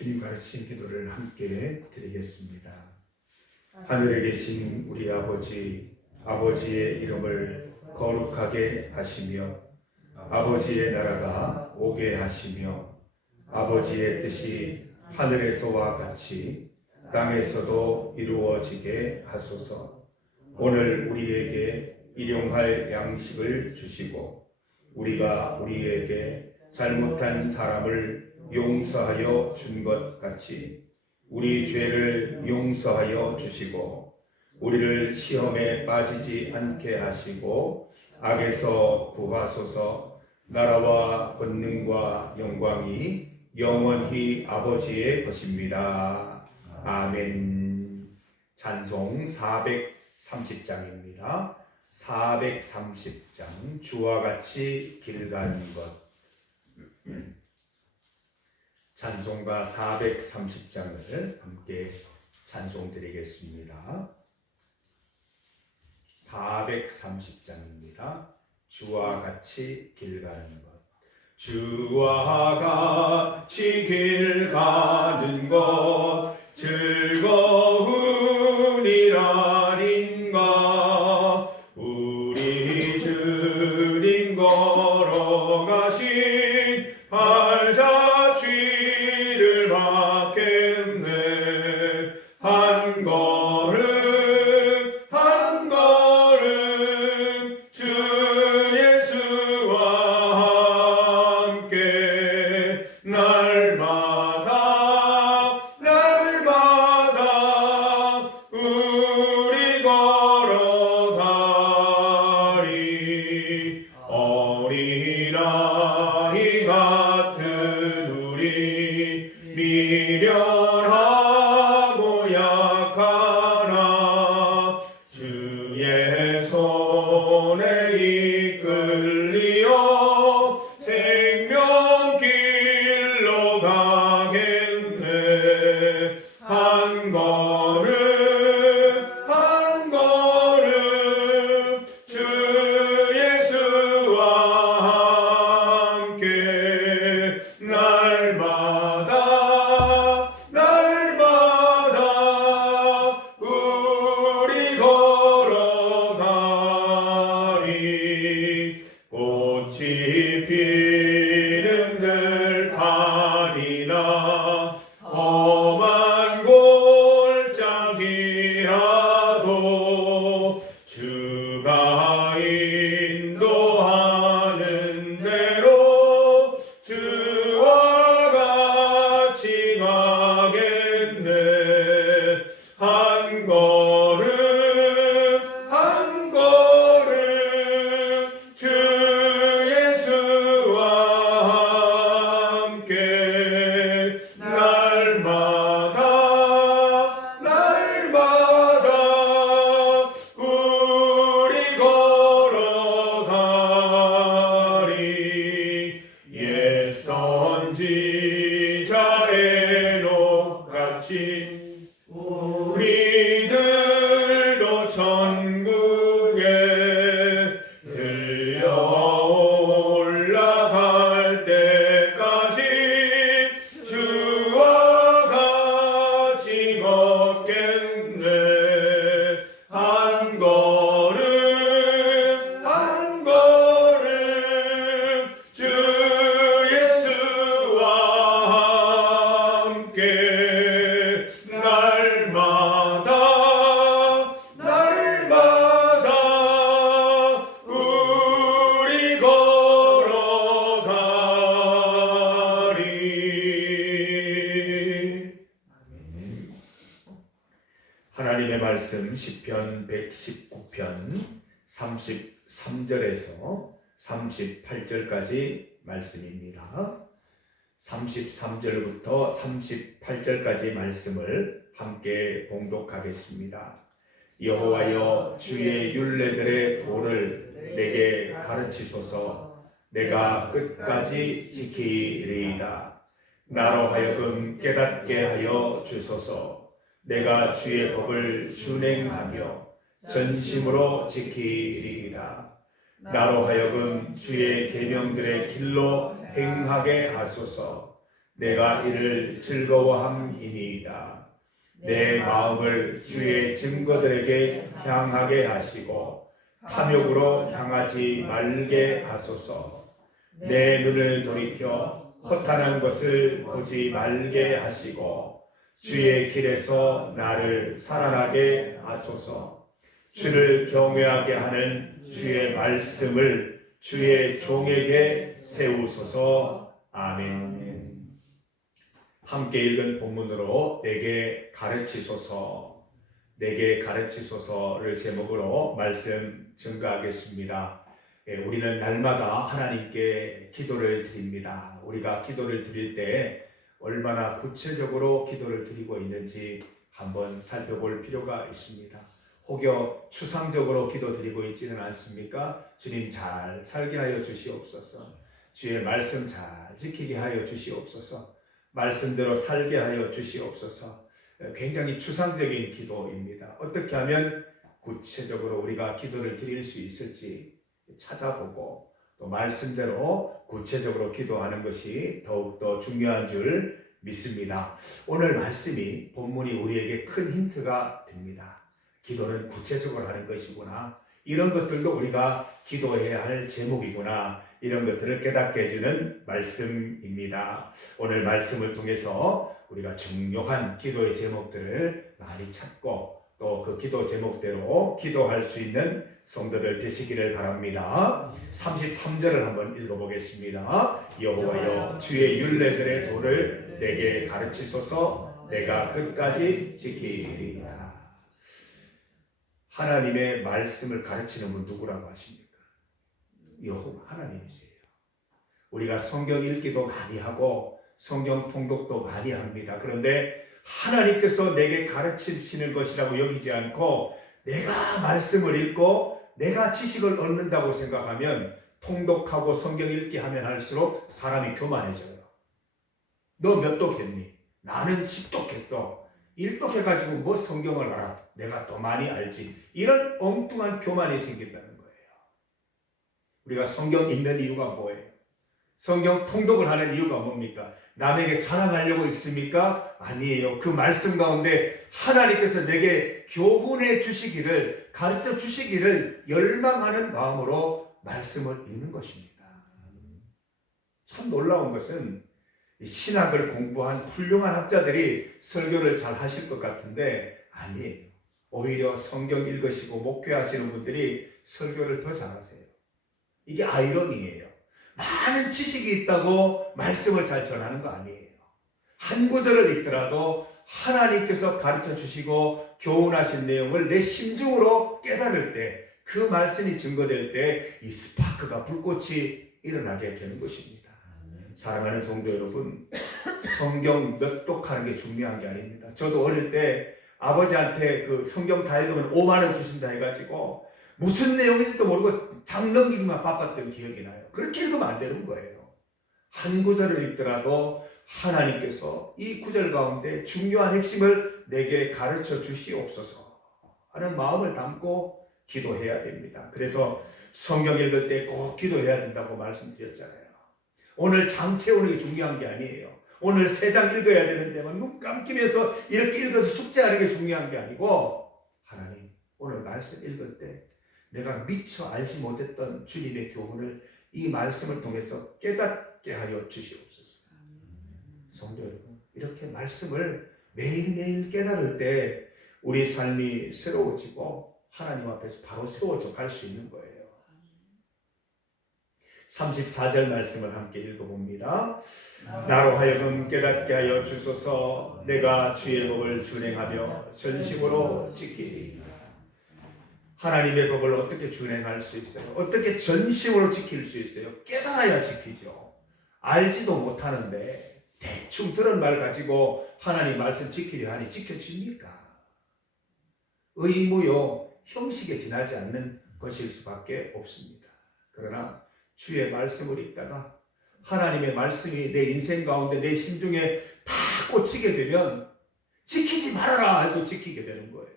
주님 가르친 기도를 함께 드리겠습니다. 하늘에 계신 우리 아버지, 아버지의 이름을 거룩하게 하시며 아버지의 나라가 오게 하시며 아버지의 뜻이 하늘에서와 같이 땅에서도 이루어지게 하소서. 오늘 우리에게 일용할 양식을 주시고 우리가 우리에게 잘못한 사람을 용서하여 준 것 같이 우리 죄를 용서하여 주시고 우리를 시험에 빠지지 않게 하시고 악에서 구하소서. 나라와 권능과 영광이 영원히 아버지의 것입니다. 아멘. 찬송 430장입니다. 430장 주와 같이 길 가는 것. 찬송가 430장을 함께 찬송드리겠습니다. 430장입니다. 주와 같이 길 가는 것. 주와 같이 길 가는 것 즐거우니라닌가. 우리 주님 걸어가신 발자취를 받겠네. 한 걸음 한 걸음 주 예수와 함께 날마다 우리 걸어가리. 어린아이 같은 우리 미련하고 약하나 주의 손에 이끌리어 생명길로 가겠네. 한 걸음 한 걸음 주 예수와 함께 날마다 우리 걸어가리. 꽃이 피는 들판이나 험한 골짜기라도 주가 인도하는 대로 주와 같이 가겠네. 한 걸음 한 걸음 주 예수와 함께 날마다 우리 걸어가리. 옛 선지자의 녹같이 우리들도 천국에 들려 올라갈 때까지 주와 같이 걷겠네. 한 걸음 한 걸음 주 예수와 함께 날마다 우리 걸어가리. 하나님의 말씀 시편 119편 33절에서 38절까지 말씀입니다. 33절부터 38절까지 말씀을 함께 봉독하겠습니다. 여호와여, 주의 율례들의 도를 내게 가르치소서. 내가 끝까지 지키리이다. 나로 하여금 깨닫게 하여 주소서. 내가 주의 법을 준행하며 전심으로 지키리이다. 나로 하여금 주의 계명들의 길로 행하게 하소서. 내가 이를 즐거워함이니이다. 내 마음을 주의 증거들에게 향하게 하시고 탐욕으로 향하지 말게 하소서. 내 눈을 돌이켜 허탄한 것을 보지 말게 하시고 주의 길에서 나를 살아나게 하소서. 주를 경외하게 하는 주의 말씀을 주의 종에게 세우소서. 아멘. 함께 읽은 본문으로 내게 가르치소서, 내게 가르치소서를 제목으로 말씀 증거하겠습니다. 우리는 날마다 하나님께 기도를 드립니다. 우리가 기도를 드릴 때 얼마나 구체적으로 기도를 드리고 있는지 한번 살펴볼 필요가 있습니다. 혹여 추상적으로 기도 드리고 있지는 않습니까? 주님 잘 살게 하여 주시옵소서. 주의 말씀 잘 지키게 하여 주시옵소서. 말씀대로 살게 하여 주시옵소서. 굉장히 추상적인 기도입니다. 어떻게 하면 구체적으로 우리가 기도를 드릴 수 있을지 찾아보고 또 말씀대로 구체적으로 기도하는 것이 더욱더 중요한 줄 믿습니다. 오늘 말씀이 본문이 우리에게 큰 힌트가 됩니다. 기도는 구체적으로 하는 것이구나. 이런 것들도 우리가 기도해야 할 제목이구나. 이런 것들을 깨닫게 해주는 말씀입니다. 오늘 말씀을 통해서 우리가 중요한 기도의 제목들을 많이 찾고 또 그 기도 제목대로 기도할 수 있는 성도들 되시기를 바랍니다. 33절을 한번 읽어보겠습니다. 여호와여 주의 율례들의 도를 내게 가르치소서. 내가 끝까지 지키리이다. 하나님의 말씀을 가르치는 분 누구라고 하십니까? 여호와 하나님이세요. 우리가 성경 읽기도 많이 하고 성경 통독도 많이 합니다. 그런데 하나님께서 내게 가르치시는 것이라고 여기지 않고 내가 말씀을 읽고 내가 지식을 얻는다고 생각하면 통독하고 성경 읽기 하면 할수록 사람이 교만해져요. 너 몇 독했니? 나는 10독했어. 1독해가지고 뭐 성경을 알아? 내가 더 많이 알지. 이런 엉뚱한 교만이 생긴다는 거예요. 우리가 성경 읽는 이유가 뭐예요? 성경 통독을 하는 이유가 뭡니까? 남에게 자랑하려고 읽습니까? 아니에요. 그 말씀 가운데 하나님께서 내게 교훈해 주시기를, 가르쳐 주시기를 열망하는 마음으로 말씀을 읽는 것입니다. 참 놀라운 것은 신학을 공부한 훌륭한 학자들이 설교를 잘 하실 것 같은데 아니에요. 오히려 성경 읽으시고 목회하시는 분들이 설교를 더 잘하세요. 이게 아이러니예요. 많은 지식이 있다고 말씀을 잘 전하는 거 아니에요. 한 구절을 읽더라도 하나님께서 가르쳐 주시고 교훈하신 내용을 내 심중으로 깨달을 때, 그 말씀이 증거될 때 이 스파크가, 불꽃이 일어나게 되는 것입니다. 사랑하는 성도 여러분, 성경 몇 독하는 게 중요한 게 아닙니다. 저도 어릴 때 아버지한테 그 성경 다 읽으면 5만 원 주신다 해가지고 무슨 내용인지도 모르고 장 넘기기만 바빴던 기억이 나요. 그렇게 읽으면 안 되는 거예요. 한 구절을 읽더라도 하나님께서 이 구절 가운데 중요한 핵심을 내게 가르쳐 주시옵소서 하는 마음을 담고 기도해야 됩니다. 그래서 성경 읽을 때 꼭 기도해야 된다고 말씀드렸잖아요. 오늘 장 채우는 게 중요한 게 아니에요. 오늘 3장 읽어야 되는데만 눈 감기면서 이렇게 읽어서 숙제하는 게 중요한 게 아니고, 하나님 오늘 말씀 읽을 때 내가 미처 알지 못했던 주님의 교훈을 이 말씀을 통해서 깨닫게 하여 주시옵소서. 성도 여러분, 이렇게 말씀을 매일매일 깨달을 때 우리 삶이 새로워지고 하나님 앞에서 바로 세워져 갈 수 있는 거예요. 34절 말씀을 함께 읽어봅니다. 나로 하여금 깨닫게 하여 주소서. 내가 주의 법을 준행하며 전심으로 지키리. 하나님의 법을 어떻게 준행할 수 있어요? 어떻게 전심으로 지킬 수 있어요? 깨달아야 지키죠. 알지도 못하는데 대충 들은 말 가지고 하나님 말씀 지키려 하니 지켜집니까? 의무요, 형식에 지나지 않는 것일 수밖에 없습니다. 그러나 주의 말씀을 읽다가 하나님의 말씀이 내 인생 가운데 내 심중에 다 꽂히게 되면 지키지 말아라 해도 지키게 되는 거예요.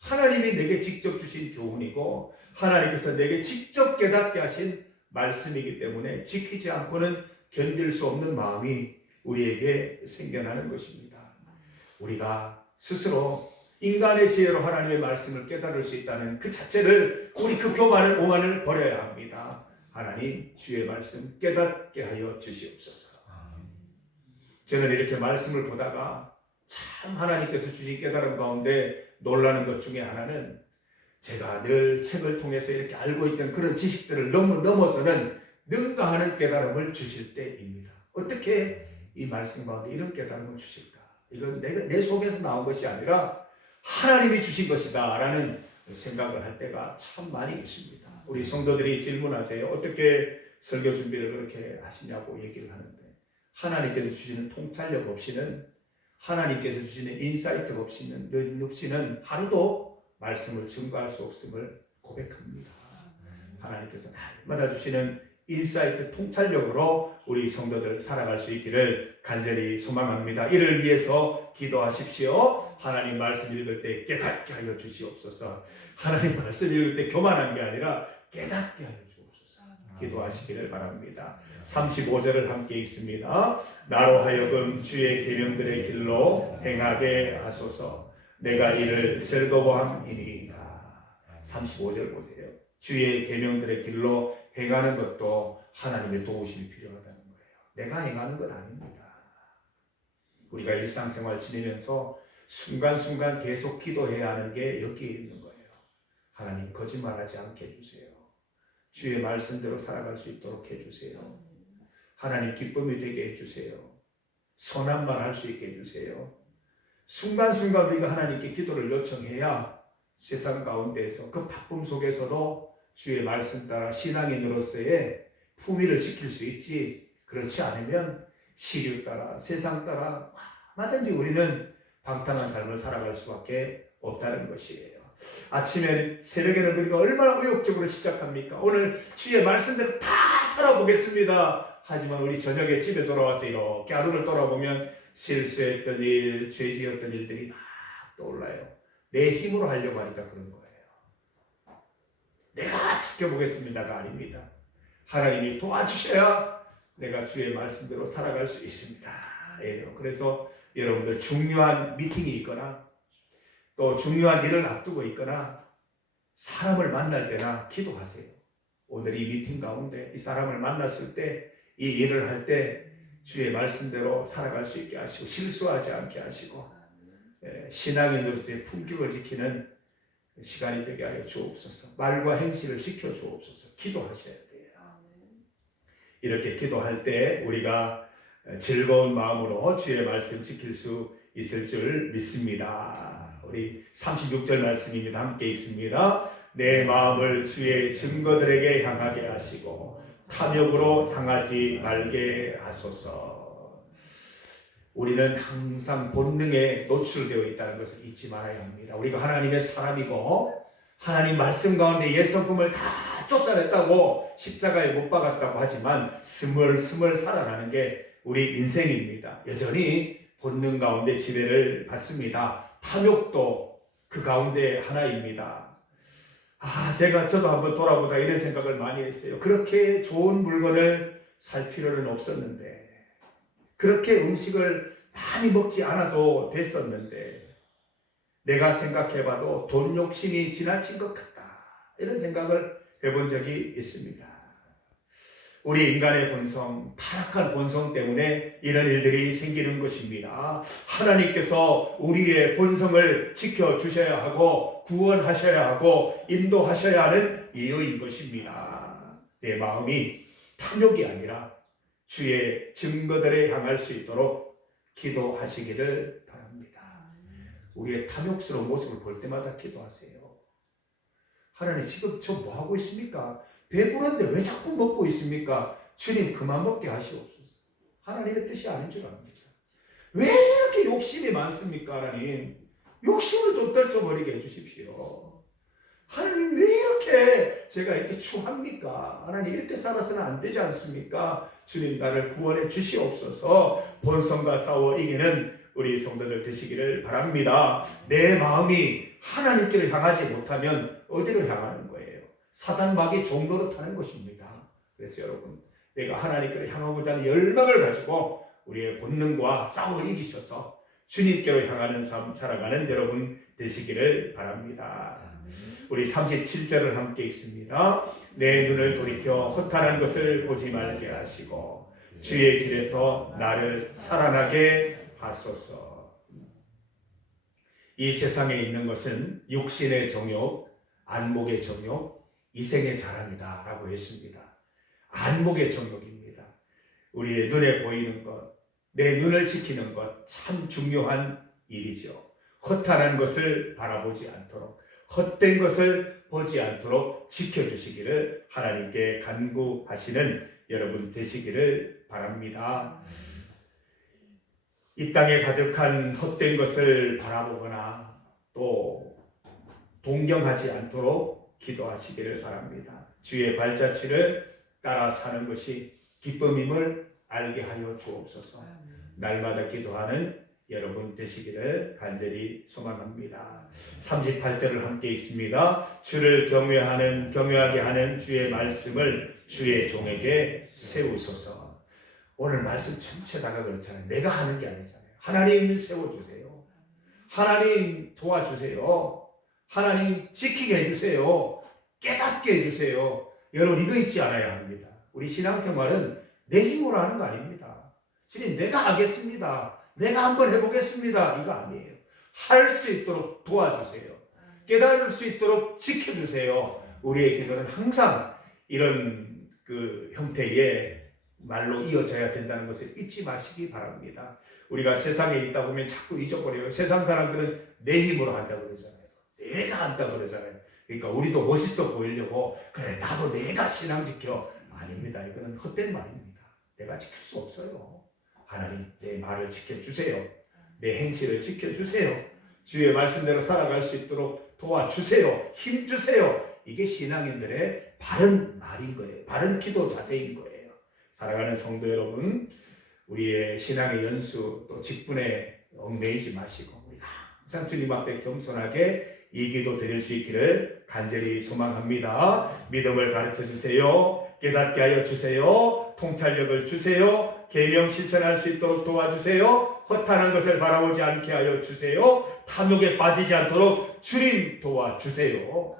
하나님이 내게 직접 주신 교훈이고 하나님께서 내게 직접 깨닫게 하신 말씀이기 때문에 지키지 않고는 견딜 수 없는 마음이 우리에게 생겨나는 것입니다. 우리가 스스로 인간의 지혜로 하나님의 말씀을 깨달을 수 있다는 그 자체를, 우리 그 교만을 오만을 버려야 합니다. 하나님 주의 말씀 깨닫게 하여 주시옵소서. 저는 이렇게 말씀을 보다가 참 하나님께서 주신 깨달음 가운데 놀라는 것 중에 하나는, 제가 늘 책을 통해서 이렇게 알고 있던 그런 지식들을 넘어서는 능가하는 깨달음을 주실 때입니다. 어떻게 이 말씀 가운데 이런 깨달음을 주실까? 이건 내 속에서 나온 것이 아니라 하나님이 주신 것이다 라는 생각을 할 때가 참 많이 있습니다. 우리 성도들이 질문하세요. 어떻게 설교 준비를 그렇게 하시냐고 얘기를 하는데, 하나님께서 주시는 통찰력 없이는, 하나님께서 주시는 인사이트 없이는 하루도 말씀을 증거할 수 없음을 고백합니다. 하나님께서 날마다 주시는 인사이트 통찰력으로 우리 성도들 살아갈 수 있기를 간절히 소망합니다. 이를 위해서 기도하십시오. 하나님 말씀 읽을 때 깨닫게 하여 주시옵소서. 하나님 말씀 읽을 때 교만한 게 아니라 깨닫게 하여 주옵소서. 기도하시기를 바랍니다. 35절을 함께 읽습니다. 나로 하여금 주의 계명들의 길로 행하게 하소서. 내가 이를 즐거워함이니이다. 35절 보세요. 주의 계명들의 길로 행하는 것도 하나님의 도우심이 필요하다는 거예요. 내가 행하는 것 아닙니다. 우리가 일상생활 지내면서 순간순간 계속 기도해야 하는 게 여기에 있는 거예요. 하나님 거짓말하지 않게 해주세요. 주의 말씀대로 살아갈 수 있도록 해주세요. 하나님 기쁨이 되게 해주세요. 선한 말 할 수 있게 해주세요. 순간순간 우리가 하나님께 기도를 요청해야 세상 가운데에서 그 바쁨 속에서도 주의 말씀 따라 신앙인으로서의 품위를 지킬 수 있지, 그렇지 않으면 시류 따라 세상 따라 얼마든지 우리는 방탕한 삶을 살아갈 수밖에 없다는 것이에요. 아침에 새벽에는 우리가 얼마나 의욕적으로 시작합니까? 오늘 주의 말씀대로 다 살아보겠습니다. 하지만 우리 저녁에 집에 돌아와서 이렇게 하루를 돌아보면 실수했던 일, 죄 지었던 일들이 막 떠올라요. 내 힘으로 하려고 하니까 그런 거예요. 내가 지켜보겠습니다가 아닙니다. 하나님이 도와주셔야 내가 주의 말씀대로 살아갈 수 있습니다. 그래서 여러분들 중요한 미팅이 있거나 또 중요한 일을 앞두고 있거나 사람을 만날 때나 기도하세요. 오늘 이 미팅 가운데 이 사람을 만났을 때, 이 일을 할 때 주의 말씀대로 살아갈 수 있게 하시고 실수하지 않게 하시고 신앙인으로서의 품격을 지키는 시간이 되게 하여 주옵소서. 말과 행실을 지켜 주옵소서. 기도하셔야 돼요. 이렇게 기도할 때 우리가 즐거운 마음으로 주의 말씀 지킬 수 있을 줄 믿습니다. 우리 36절 말씀입니다. 함께 읽습니다. 내 마음을 주의 증거들에게 향하게 하시고 탐욕으로 향하지 말게 하소서. 우리는 항상 본능에 노출되어 있다는 것을 잊지 말아야 합니다. 우리가 하나님의 사람이고 하나님 말씀 가운데 옛 성품을 다 쫓아냈다고 십자가에 못 박았다고 하지만 스멀스멀 살아가는 게 우리 인생입니다. 여전히 본능 가운데 지배를 받습니다. 탐욕도 그 가운데 하나입니다. 저도 한번 돌아보다 이런 생각을 많이 했어요. 그렇게 좋은 물건을 살 필요는 없었는데, 그렇게 음식을 많이 먹지 않아도 됐었는데, 내가 생각해봐도 돈 욕심이 지나친 것 같다, 이런 생각을 해본 적이 있습니다. 우리 인간의 본성, 타락한 본성 때문에 이런 일들이 생기는 것입니다. 하나님께서 우리의 본성을 지켜주셔야 하고 구원하셔야 하고 인도하셔야 하는 이유인 것입니다. 내 마음이 탐욕이 아니라 주의 증거들에 향할 수 있도록 기도하시기를 바랍니다. 우리의 탐욕스러운 모습을 볼 때마다 기도하세요. 하나님 지금 저 뭐 하고 있습니까? 배부른데 왜 자꾸 먹고 있습니까? 주님 그만 먹게 하시옵소서. 하나님의 뜻이 아닌 줄 압니다. 왜 이렇게 욕심이 많습니까? 하나님 욕심을 좀 떨쳐버리게 해주십시오. 하나님 왜 이렇게 제가 이렇게 추합니까? 하나님 이렇게 살아서는 안 되지 않습니까? 주님 나를 구원해 주시옵소서. 본성과 싸워 이기는 우리 성도들 되시기를 바랍니다. 내 마음이 하나님께로 향하지 못하면 어디로 향하는 거예요? 사단 마귀 종로로 타는 것입니다. 그래서 여러분, 내가 하나님께로 향하고자 하는 열망을 가지고 우리의 본능과 싸워 이기셔서 주님께로 향하는 삶 살아가는 여러분 되시기를 바랍니다. 우리 37절을 함께 읽습니다. 내 눈을 돌이켜 허탄한 것을 보지 말게 하시고 주의 길에서 나를 살아나게 하소서. 이 세상에 있는 것은 육신의 정욕, 안목의 정욕, 이생의 자랑이다 라고 했습니다. 안목의 정욕입니다. 우리의 눈에 보이는 것, 내 눈을 지키는 것 참 중요한 일이죠. 허탄한 것을 바라보지 않도록, 헛된 것을 보지 않도록 지켜주시기를 하나님께 간구하시는 여러분 되시기를 바랍니다. 이 땅에 가득한 헛된 것을 바라보거나 또 동경하지 않도록 기도하시기를 바랍니다. 주의 발자취를 따라 사는 것이 기쁨임을 알게 하여 주옵소서. 날마다 기도하는 여러분 되시기를 간절히 소망합니다. 38절을 함께 읽습니다. 주를 경외하게 하는 주의 말씀을 주의 종에게 세우소서. 오늘 말씀 전체다가 그렇잖아요. 내가 하는 게 아니잖아요. 하나님 세워주세요. 하나님 도와주세요. 하나님 지키게 해주세요. 깨닫게 해주세요. 여러분 이거 잊지 않아야 합니다. 우리 신앙생활은 내 힘으로 하는 거 아닙니다. 주님 내가 하겠습니다. 내가 한번 해보겠습니다. 이거 아니에요. 할 수 있도록 도와주세요. 깨달을 수 있도록 지켜주세요. 우리의 기도는 항상 이런 형태의 말로 이어져야 된다는 것을 잊지 마시기 바랍니다. 우리가 세상에 있다 보면 자꾸 잊어버려요. 세상 사람들은 내 힘으로 한다고 그러잖아요. 내가 한다고 그러잖아요. 그러니까 우리도 멋있어 보이려고 그래 나도 내가 신앙 지켜. 아닙니다. 이거는 헛된 말입니다. 내가 지킬 수 없어요. 하나님 내 말을 지켜주세요. 내 행실을 지켜주세요. 주의 말씀대로 살아갈 수 있도록 도와주세요. 힘주세요. 이게 신앙인들의 바른 말인 거예요. 바른 기도 자세인 거예요. 사랑하는 성도 여러분, 우리의 신앙의 연수 또 직분에 얽매이지 마시고 우리가 항상 주님 앞에 겸손하게 이 기도 드릴 수 있기를 간절히 소망합니다. 믿음을 가르쳐 주세요. 깨닫게 하여 주세요. 통찰력을 주세요. 계명 실천할 수 있도록 도와주세요. 허탄한 것을 바라보지 않게 하여 주세요. 탐욕에 빠지지 않도록 주님 도와주세요.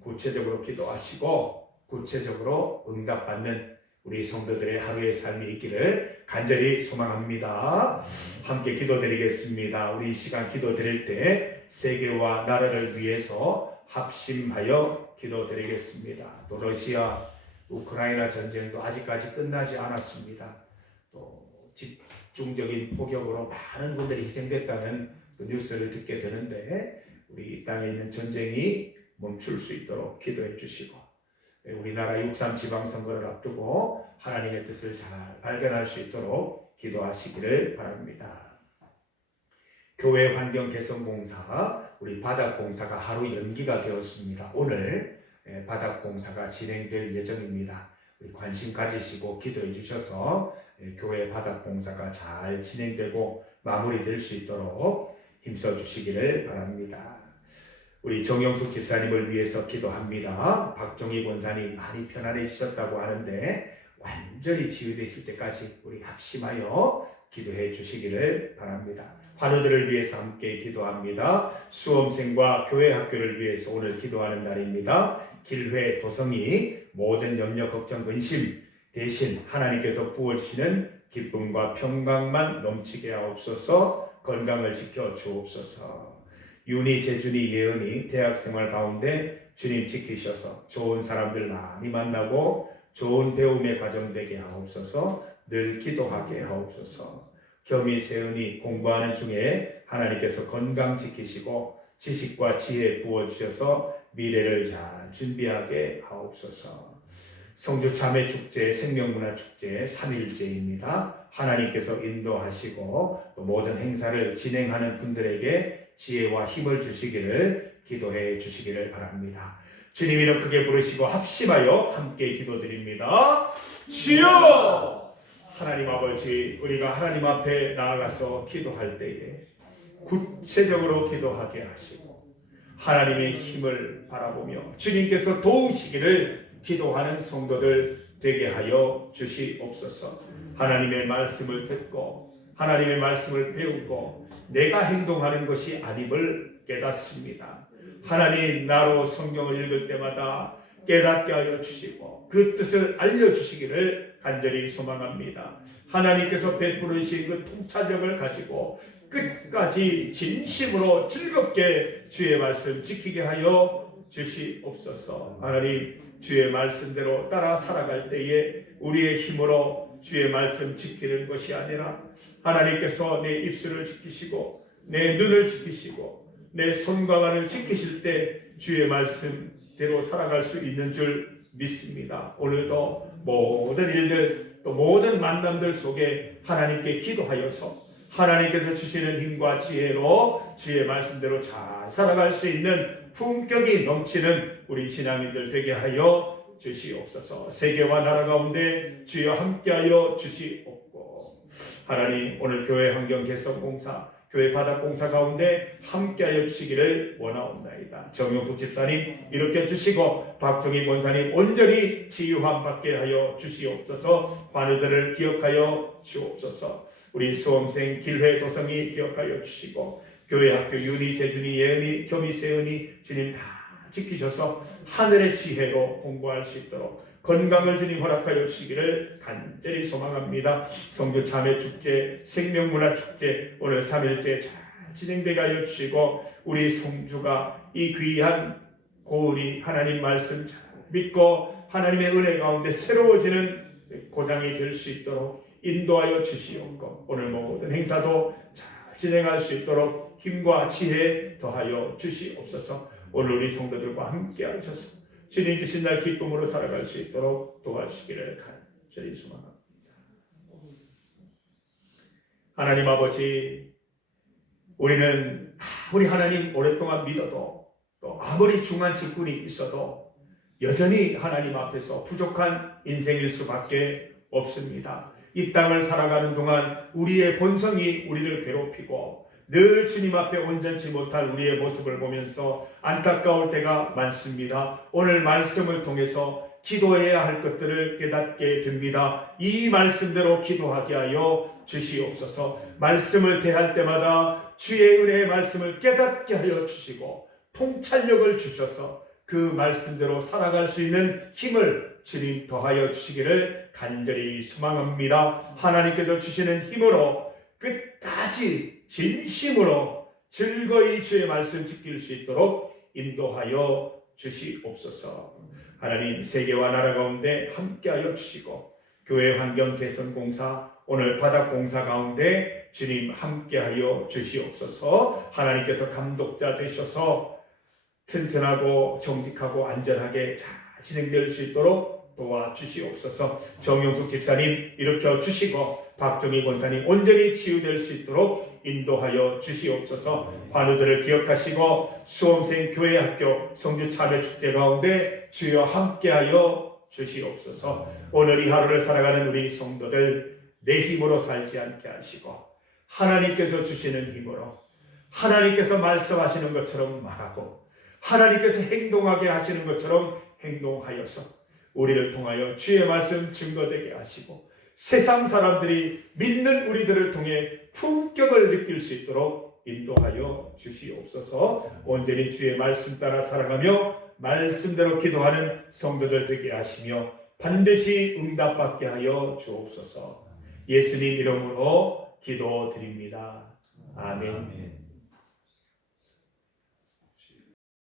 구체적으로 기도하시고 구체적으로 응답받는 우리 성도들의 하루의 삶이 있기를 간절히 소망합니다. 함께 기도드리겠습니다. 우리 이 시간 기도드릴 때 세계와 나라를 위해서 합심하여 기도드리겠습니다. 또 러시아, 우크라이나 전쟁도 아직까지 끝나지 않았습니다. 또 집중적인 포격으로 많은 분들이 희생됐다는 그 뉴스를 듣게 되는데 우리 이 땅에 있는 전쟁이 멈출 수 있도록 기도해 주시고 우리나라 6.3 지방선거를 앞두고 하나님의 뜻을 잘 발견할 수 있도록 기도하시기를 바랍니다. 교회 환경 개선 공사, 우리 바닥 공사가 하루 연기가 되었습니다. 오늘 바닥 공사가 진행될 예정입니다. 우리 관심 가지시고 기도해 주셔서 교회 바닥 공사가 잘 진행되고 마무리될 수 있도록 힘써 주시기를 바랍니다. 우리 정영숙 집사님을 위해서 기도합니다. 박종희 권사님 많이 편안해지셨다고 하는데 완전히 치유되실 때까지 우리 합심하여 기도해 주시기를 바랍니다. 환우들을 위해서 함께 기도합니다. 수험생과 교회 학교를 위해서 오늘 기도하는 날입니다. 길회, 도성이 모든 염려, 걱정, 근심 대신 하나님께서 부어주시는 기쁨과 평강만 넘치게 하옵소서. 건강을 지켜 주옵소서. 윤희, 재준이, 예은이 대학생활 가운데 주님 지키셔서 좋은 사람들 많이 만나고 좋은 배움의 과정 되게 하옵소서. 늘 기도하게 하옵소서. 겸이, 세은이 공부하는 중에 하나님께서 건강 지키시고 지식과 지혜 부어주셔서 미래를 잘 준비하게 하옵소서. 성주 참회축제, 생명문화축제 3일째입니다. 하나님께서 인도하시고 또 모든 행사를 진행하는 분들에게 지혜와 힘을 주시기를 기도해 주시기를 바랍니다. 주님 이름 크게 부르시고 합심하여 함께 기도드립니다. 주여! 하나님 아버지, 우리가 하나님 앞에 나아가서 기도할 때에 구체적으로 기도하게 하시고 하나님의 힘을 바라보며 주님께서 도우시기를 기도하는 성도들 되게 하여 주시옵소서. 하나님의 말씀을 듣고 하나님의 말씀을 배우고 내가 행동하는 것이 아님을 깨닫습니다. 하나님, 나로 성경을 읽을 때마다 깨닫게 하여 주시고 그 뜻을 알려주시기를 간절히 소망합니다. 하나님께서 베푸르신 그 통찰력을 가지고 끝까지 진심으로 즐겁게 주의 말씀 지키게 하여 주시옵소서. 하나님, 주의 말씀대로 따라 살아갈 때에 우리의 힘으로 주의 말씀 지키는 것이 아니라 하나님께서 내 입술을 지키시고 내 눈을 지키시고 내 손과 발을 지키실 때 주의 말씀대로 살아갈 수 있는 줄 믿습니다. 오늘도 모든 일들 또 모든 만남들 속에 하나님께 기도하여서 하나님께서 주시는 힘과 지혜로 주의 말씀대로 잘 살아갈 수 있는 품격이 넘치는 우리 신앙인들 되게 하여 주시옵소서. 세계와 나라 가운데 주여 함께하여 주시옵고, 하나님, 오늘 교회 환경 개선 공사, 교회 바닥 공사 가운데 함께하여 주시기를 원하옵나이다. 정용숙 집사님 이렇게 주시고 박정희 권사님 온전히 치유함 받게 하여 주시옵소서. 환우들을 기억하여 주옵소서. 우리 수험생 길회 도성이 기억하여 주시고 교회 학교 윤희, 재준이, 예은이, 겸이, 세은이 주님 다 지키셔서 하늘의 지혜로 공부할 수 있도록 건강을 주님 허락하여 주시기를 간절히 소망합니다. 성주 참회축제, 생명문화축제 오늘 3일째 잘 진행되게 하여 주시고 우리 성주가 이 귀한 고은이 하나님 말씀 잘 믿고 하나님의 은혜 가운데 새로워지는 고장이 될 수 있도록 인도하여 주시옵고 오늘 모든 행사도 잘 진행할 수 있도록 힘과 지혜 더하여 주시옵소서. 오늘 우리 성도들과 함께 하셔서 주님 주신 날 기쁨으로 살아갈 수 있도록 도와주시기를 간절히 소망합니다. 하나님 아버지, 우리는 아무리 하나님 오랫동안 믿어도 또 아무리 중한 직분이 있어도 여전히 하나님 앞에서 부족한 인생일 수밖에 없습니다. 이 땅을 살아가는 동안 우리의 본성이 우리를 괴롭히고 늘 주님 앞에 온전치 못할 우리의 모습을 보면서 안타까울 때가 많습니다. 오늘 말씀을 통해서 기도해야 할 것들을 깨닫게 됩니다. 이 말씀대로 기도하게 하여 주시옵소서. 말씀을 대할 때마다 주의 은혜의 말씀을 깨닫게 하여 주시고 통찰력을 주셔서 그 말씀대로 살아갈 수 있는 힘을 주님 더하여 주시기를 간절히 소망합니다. 하나님께서 주시는 힘으로 끝까지 진심으로 즐거이 주의 말씀 지킬 수 있도록 인도하여 주시옵소서. 하나님, 세계와 나라 가운데 함께하여 주시고 교회 환경 개선 공사, 오늘 바닥 공사 가운데 주님 함께하여 주시옵소서. 하나님께서 감독자 되셔서 튼튼하고 정직하고 안전하게 잘 진행될 수 있도록 도와주시옵소서. 정용숙 집사님 일으켜 주시고 박정희 권사님 온전히 치유될 수 있도록 인도하여 주시옵소서. 환우들을 기억하시고 수험생 교회 학교 성주 참회 축제 가운데 주여 함께하여 주시옵소서. 오늘 이 하루를 살아가는 우리 성도들 내 힘으로 살지 않게 하시고 하나님께서 주시는 힘으로 하나님께서 말씀하시는 것처럼 말하고 하나님께서 행동하게 하시는 것처럼 행동하여서 우리를 통하여 주의 말씀 증거되게 하시고 세상 사람들이 믿는 우리들을 통해 품격을 느낄 수 있도록 인도하여 주시옵소서. 온전히 주의 말씀 따라 살아가며 말씀대로 기도하는 성도들 되게 하시며 반드시 응답받게 하여 주옵소서. 예수님 이름으로 기도드립니다. 아멘.